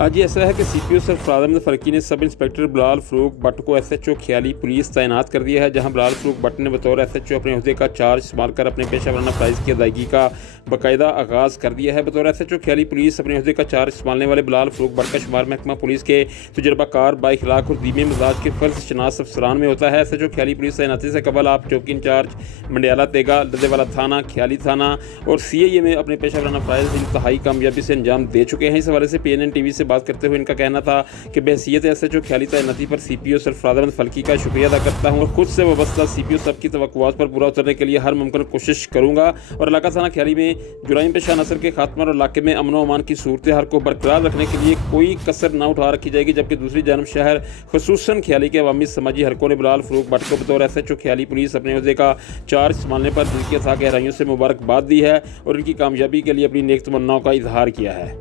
आज ये ऐसा है कि सीपीओ सरफराज अहमद फरकी ने सब इंस्पेक्टर बिलाल फरूक भट्ट को एसएचओ ख्याली पुलिस तैनात कर दिया है, जहां बिलाल फरूक भट्ट ने बतौर एसएचओ अपने ओहदे का चार्ज इस्तेमाल कर अपने पेशा वाराना फ़राइज़ की अदायगी का बाकायदा आगाज़ कर दिया है। बतौर एसएचओ ख्याली पुलिस अपने ओहदे का चार्ज संभालने वाले बिलाल फरूक भट्ट का शुमार महकमा पुलिस के तजुर्बाकार बाइखलाक और धीमे मिजाज के फ़र्ज शनास अफसरान में होता है। एसएचओ ख्याली पुलिस तैनाती से कबल आप चौकी इंचार्ज मंडियाला तेगा, लदेवाला थाना, ख्याली थाना और सीआईए में अपने पेशा वाराना फ़राइज़ इंतहाई कामयाबी से अंजाम दे चुके हैं। इस हवाले से PNN TV से बात करते हुए इनका कहना था कि बहसीयत एसएचओ ख्याली तैनाती पर सीपीओ सरफराज अहमद फरकी का शुक्रिया अदा करता हूँ और खुद से वाबस्ता सीपीओ सब की तवक्कुआत पर पूरा उतरने के लिए हर मुमकिन कोशिश करूँगा और इलाका थाना ख्याली में जुराइम पेशा नसर के खात्मा और इलाके में अमन व अमान की सूरत हाल को बरकरार रखने के लिए कोई कसर न उठा रखी जाएगी। जबकि दूसरी जानब शहर खुसूसन ख्याली के अवामी समाजी हरकों ने बिलाल फरूक भट्ट को बतौर एसएचओ ख्याली पुलिस अपने ओहदे का चार्ज संभालने पर दिल की अथाह गहराइयों से मुबारकबाद दी है और इनकी कामयाबी के लिए अपनी नेक तमन्नाओं का इजहार किया है।